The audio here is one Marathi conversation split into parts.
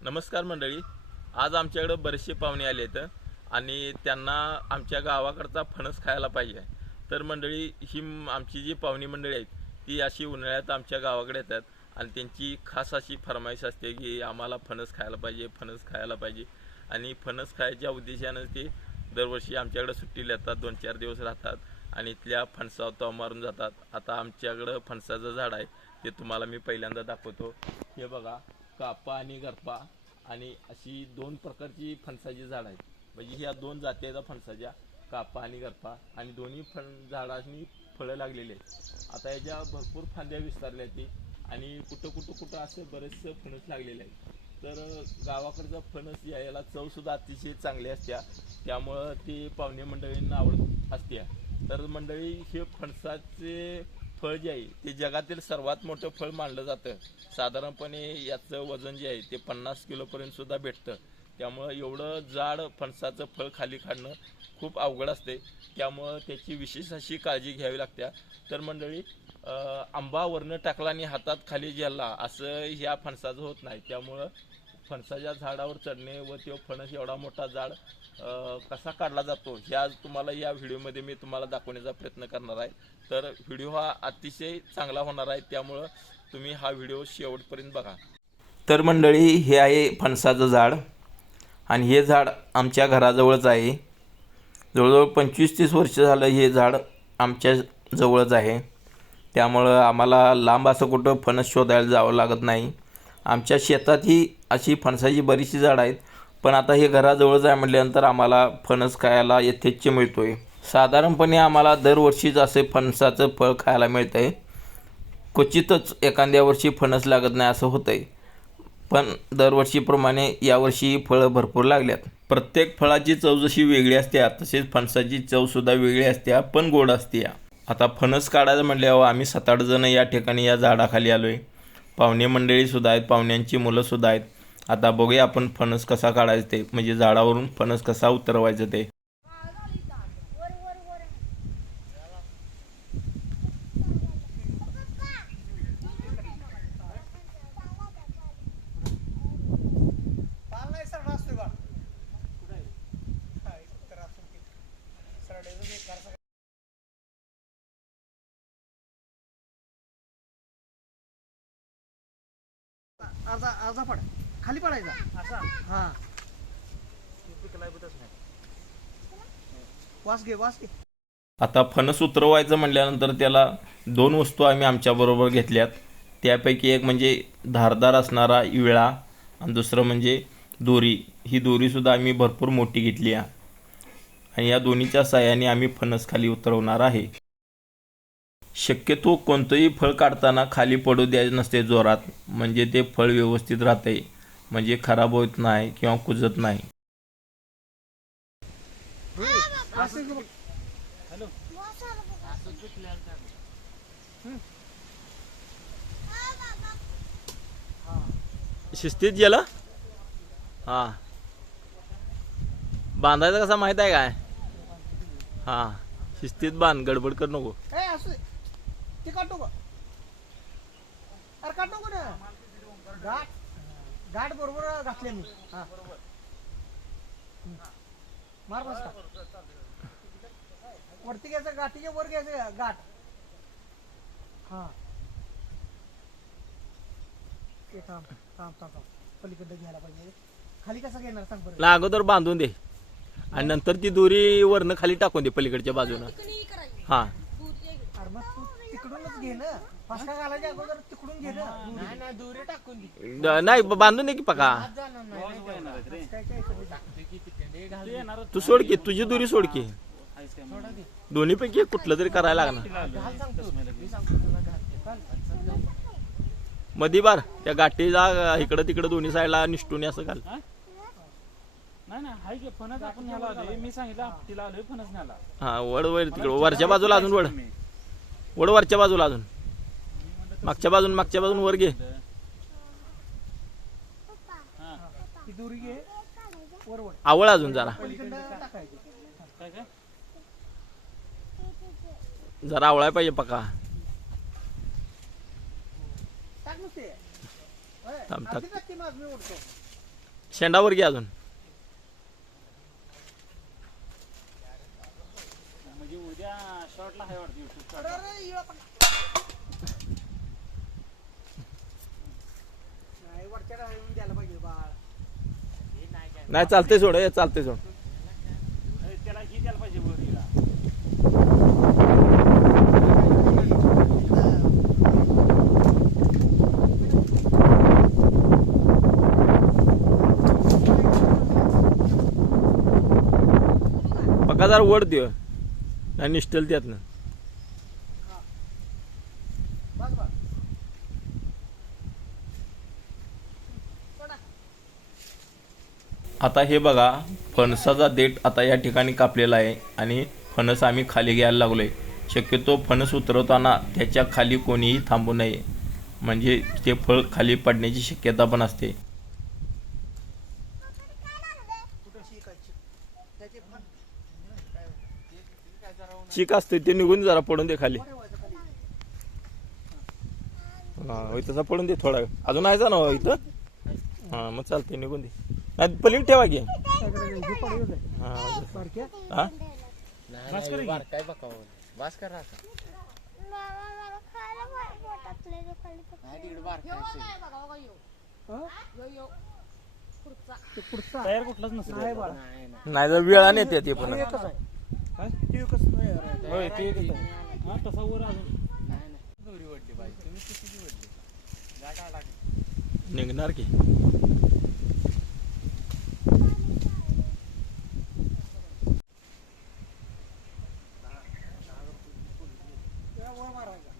नमस्कार मंडळी. आज आमच्याकडे बरेचसे पाहुणे आले आहेत आणि त्यांना आमच्या गावाकडचा फणस खायला पाहिजे. तर मंडळी ही आमची जी पाहुणी मंडळी आहेत ती अशी उन्हाळ्यात आमच्या गावाकडे येतात आणि त्यांची खास अशी फरमाईश असते की आम्हाला फणस खायला पाहिजे, फणस खायला पाहिजे. आणि फणस खायच्या उद्देशानं ते दरवर्षी आमच्याकडे सुट्टीला येतात, 2-4 दिवस राहतात आणि इथल्या फणसावर तो मारून जातात. आता आमच्याकडं फणसाचं झाड आहे ते तुम्हाला मी पहिल्यांदा दाखवतो. हे बघा, कापा आणि गरपा आणि अशी दोन प्रकारची फणसाची झाड आहेत. म्हणजे ह्या दोन जाती आहेत फणसाच्या, कापा आणि गरपा, आणि दोन्ही झाडांनी फळं लागलेली आहेत. आता याच्या भरपूर फांद्या विस्तारल्या आहेत आणि कुठं असे बरेचसे फणस लागलेले आहेत. तर गावाकडचा फणस याला चवसुद्धा अतिशय चांगली असत्या, त्यामुळं ती पाहुणे मंडळींना आवडत असते. तर मंडळी, हे फणसाचे फळ जे आहे ते जगातील सर्वात मोठं फळ मानलं जातं. साधारणपणे याचं वजन जे आहे ते 50 किलोपर्यंत सुद्धा भेटतं. त्यामुळं एवढं जाड फणसाचं फळ खाली काढणं खूप अवघड असते. त्यामुळं त्याची विशेष अशी काळजी घ्यावी लागते. तर मंडळी, आंबा वरनं टाकला आणि हातात खाली गेला असं ह्या फणसाचं होत नाही. त्यामुळं फणसाच्या झाडावर चढणे व तो फणस एवढा मोठा झाड कसा काढला जातो हे आज तुम्हाला या व्हिडिओमध्ये मी तुम्हाला दाखवण्याचा प्रयत्न करणार आहे. तर व्हिडिओ हा अतिशय चांगला होणार आहे, त्यामुळं तुम्ही हा व्हिडिओ शेवटपर्यंत बघा. तर मंडळी, हे आहे फणसाचं झाड आणि हे झाड आमच्या घराजवळच आहे. जवळजवळ 25-30 वर्ष झालं हे झाड आमच्या जवळच आहे. त्यामुळं आम्हाला लांब असं कुठं फणस शोधायला जावं लागत नाही. आमच्या शेतातही अशी फणसाची बरीचशी झाडं आहेत, पण आता हे घराजवळच आहे म्हटल्यानंतर आम्हाला फणस खायला यथेच्छ मिळतो आहे. साधारणपणे आम्हाला दरवर्षीच असे फणसाचं फळ खायला मिळतं आहे. क्वचितच एखाद्या वर्षी फणस लागत नाही असं होतं आहे, पण दरवर्षीप्रमाणे यावर्षी फळं भरपूर लागल्यात. प्रत्येक फळाची चव जशी वेगळी असते तसेच फणसाची चवसुद्धा वेगळी असते, पण गोड असते. आता फणस काढायचं म्हटल्यावर आम्ही 7-8 जण या ठिकाणी या झाडाखाली आलो आहे. पाहुणे मंडळीसुद्धा आहेत, पाहुण्यांची मुलंसुद्धा आहेत. आता बघूया आपण फणस कसा काढायचं ते, म्हणजे झाडावरून फणस कसा उतरवायचं ते. अर्धा अर्धा पड खाली पडायचा असा. हा, वास घे. आता फणस उतरवायचं म्हटल्यानंतर त्याला 2 वस्तू आम्ही आमच्याबरोबर घेतल्यात. त्यापैकी एक म्हणजे धारदार असणारा विळा आणि दुसरं म्हणजे दोरी. ही दोरीसुद्धा आम्ही भरपूर मोठी घेतली आहे आणि या दोन्हीच्या साहाय्याने आम्ही फणस खाली उतरवणार आहे. शक्यतो कोणतंही फळ काढताना खाली पडू द्यायचं नसते जोरात, म्हणजे ते फळ व्यवस्थित राहते, म्हणजे खराब होत नाही किंवा कुजत नाही. शिस्तीत गेलं. हा, बांधायचा कसा माहित आहे काय? हा, शिस्तीत बांध, गडबड कर नको. ते काटू का? अरे काटू का ना? गाठ बरोबर घातले मी. हा, मार बसता वरती घ्यायचं, गाठीच्या वर घ्यायचं गाठ. हा, ते थांब पलीकडे घ्यायला पाहिजे. खाली कसं घेणार सांग बरं? अगोदर बांधून दे आणि नंतर ती दोरी वरनं खाली टाकून दे पलीकडच्या बाजूनं. हा, अरे मग तू तिकडूनच घे ना, फासका घालायच्या अगोदर तिकडून घे ना. दोरी टाकून दे. नाही बांधून दे की पका. तू सोड की, तुझी दोरी सोड की. दोन्ही पैकी कुठलं तरी करायला लागणार. मधी बार त्या गाठीला इकडं तिकडं दोन्ही साईडला निष्ठून असं घाल. हा, वड तिकडं वरच्या बाजूला अजून वड वरच्या बाजूला अजून मागच्या बाजून वर घे. आवळ अजून जरा आवळाय पाहिजे पका. थांब. शेंडावर घे अजून. म्हणजे उद्या शॉर्टला आहे वाटतं YouTube. नाही वरच्या राहून द्यायला पाहिजे बाळ. नाही चालतंय सोड, चालतंय सोड. त्याला ही द्यायला पाहिजे वर हिला. पका जरा वर दे नाही निष्ठल त्यातनं. बस बस. आता हे बघा फणसाचा देठ आता या ठिकाणी कापलेला आहे आणि फणस आम्ही खाली घ्यायला लागलोय. शक्यतो फणस उतरवताना त्याच्या खाली कोणीही थांबू नये, म्हणजे ते फळ खाली पडण्याची शक्यता पण असते. कुठं शिकायची त्याचे पण चीक असते ते निघून जरा पडून दे खाली. हा होय तसा पडून दे थोडा. अजून आहे ना इथं. हा मग चालते निघून दे. नाही पलीकडे ठेवा की. हा हा काय बघावं वास करा तयार कुठलाच नसतं. नाही बाळा. नाही जर वेळाने येते ते पण. एकच आहे. ते एकच नाही आहे. होय ते एकच आहे. हा तसा वर अजून दोरी वडली पाहिजे. तुम्ही किती वडली गाठा टाक निघणार की. त्या वर मारायचा.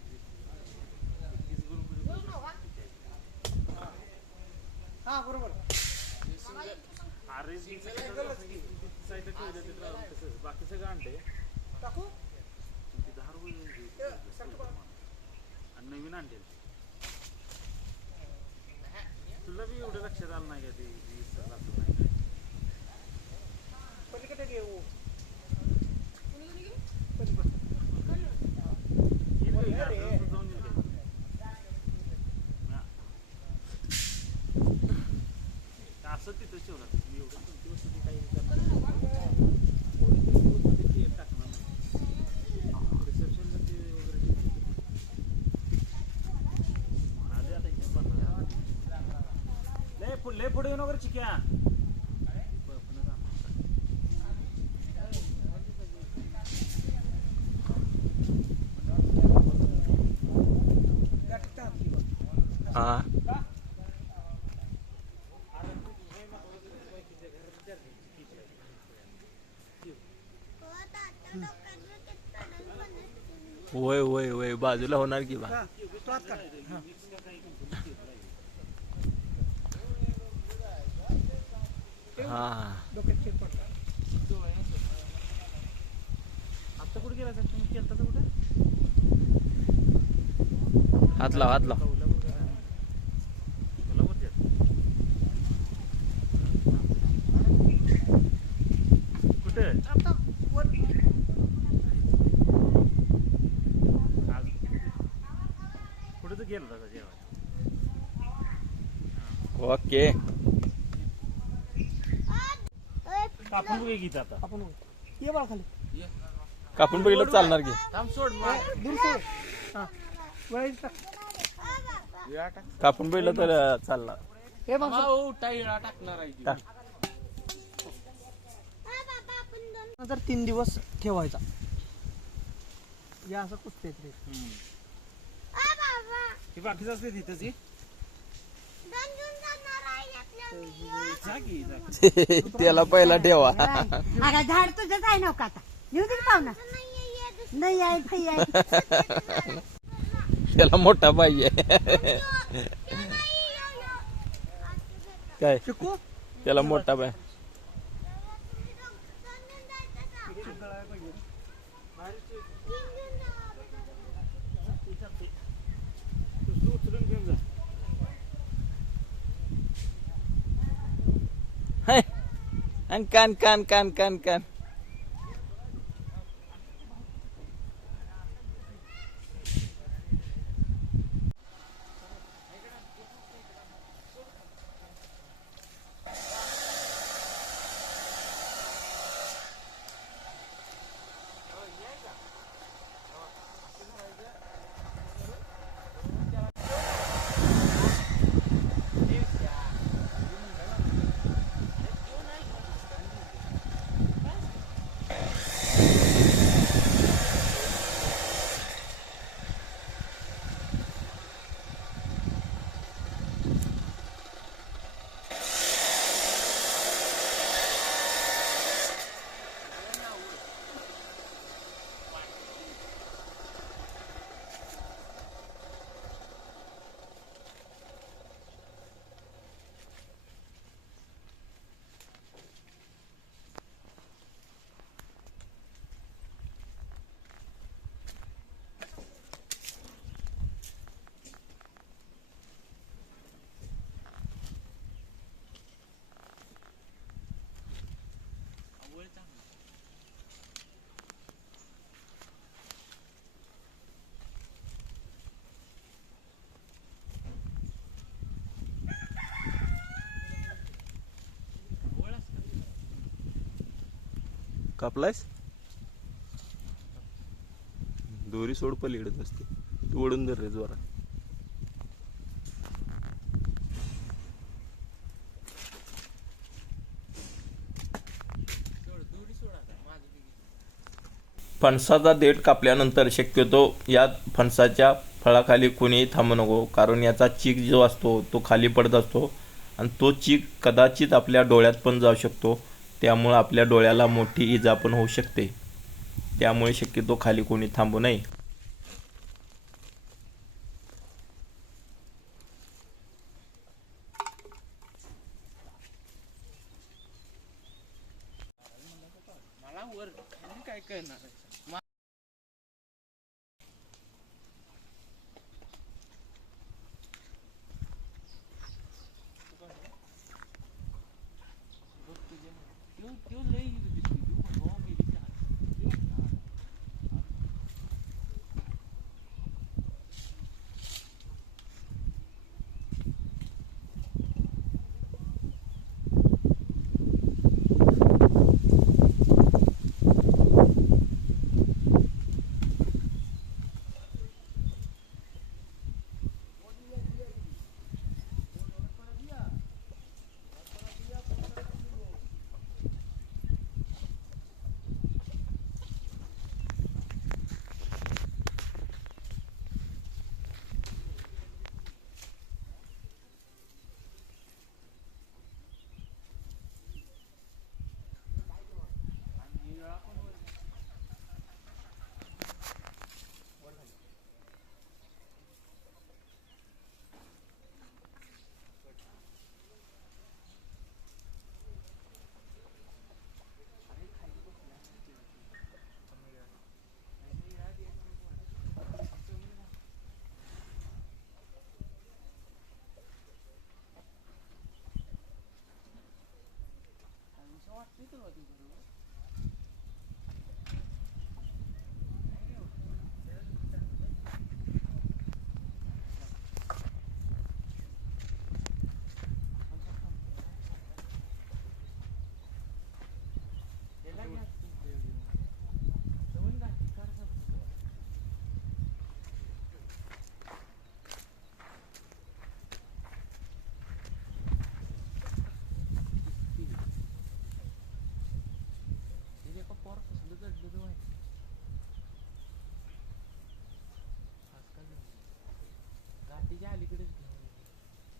हा बरोबर. बाकी सगळं आणते टाकू आणि नवीन आणते. तुला बी एवढं लक्षात आलं नाही का ते पलीकडे घेऊ. असं तिथं ठेवलं एवढं कोणती वस्तू ती काही करणार टाकणार नाही. रिसेप्शनला ते वगैरे आले आता इथे बनणार. लय पुढे येऊन वगैरे चिक्या हा होय होय होय बाजूला होणार की बा. तो आत काढ. हा. हा डोक्यात चेक पडला. आता कुठे गेला तुम्ही केलं तसं कुठे हात लाव हात लाव. कुठे आता वर कुठे तर गेला होता जेव्हा. ओके कापून बघ गीत आता आपण ये बाळा खाली. कापून बघितलं चालणार की. दूर सोड. हा वळी टाक. कापून बघितलं तर चालणार. हे बघ टाक. जर 3 दिवस ठेवायचा. या असं कुठते रे. हे बाकीच असते तिथंच ही. जा की, जा की. त्याला पहिला ठेवा. अगं झाड तुझंच आहे नव्हतं आता येऊ दे पाहुणा नाही आहे नाही आहे त्याला मोठा पाहिजे. काय शिकू त्याला मोठा पाहिजे. तू उचलून घेऊन जा. हाय आणि कान कान कान कान कान. कापलायस दोरी सोड पलीकडच असते तू ओढून धर रे जोरा. फणसाचा देठ कापल्यानंतर शक्यतो या फणसाच्या फळाखाली कोणीही थांबू नको, कारण याचा चीक जो असतो तो खाली पडत असतो आणि तो चीक कदाचित आपल्या डोळ्यात पण जाऊ शकतो. त्यामुळे आपल्या डोळ्याला मोठी इजा पण होऊ शकते. त्यामुळे शक्यतो खाली कोणी थांबू नये. मला वर खाली काय करणार गाठीच्या अलीकडेच घेऊन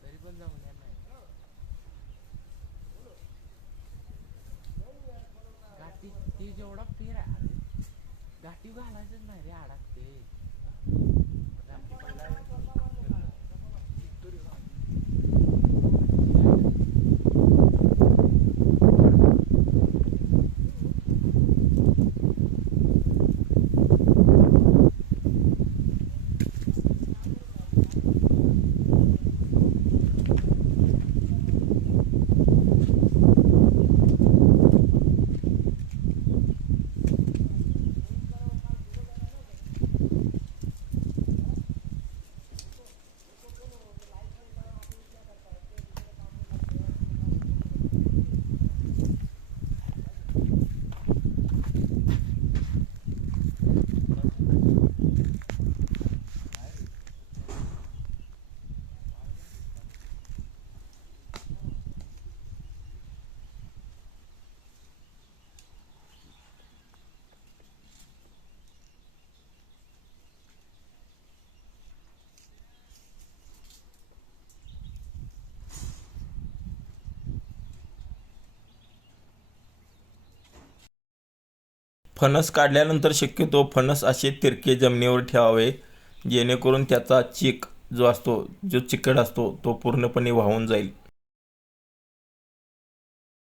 तरी पण जमणार नाही. गाठी ती जेवढा फेर आहे गाठी घालायचंच नाही रे आडात ते फणस काढल्यानंतर शक्यतो फणस असे तिरके जमिनीवर ठेवावे, जेणेकरून त्याचा चीक जो असतो जो चिकट असतो तो पूर्णपणे वाहून जाईल.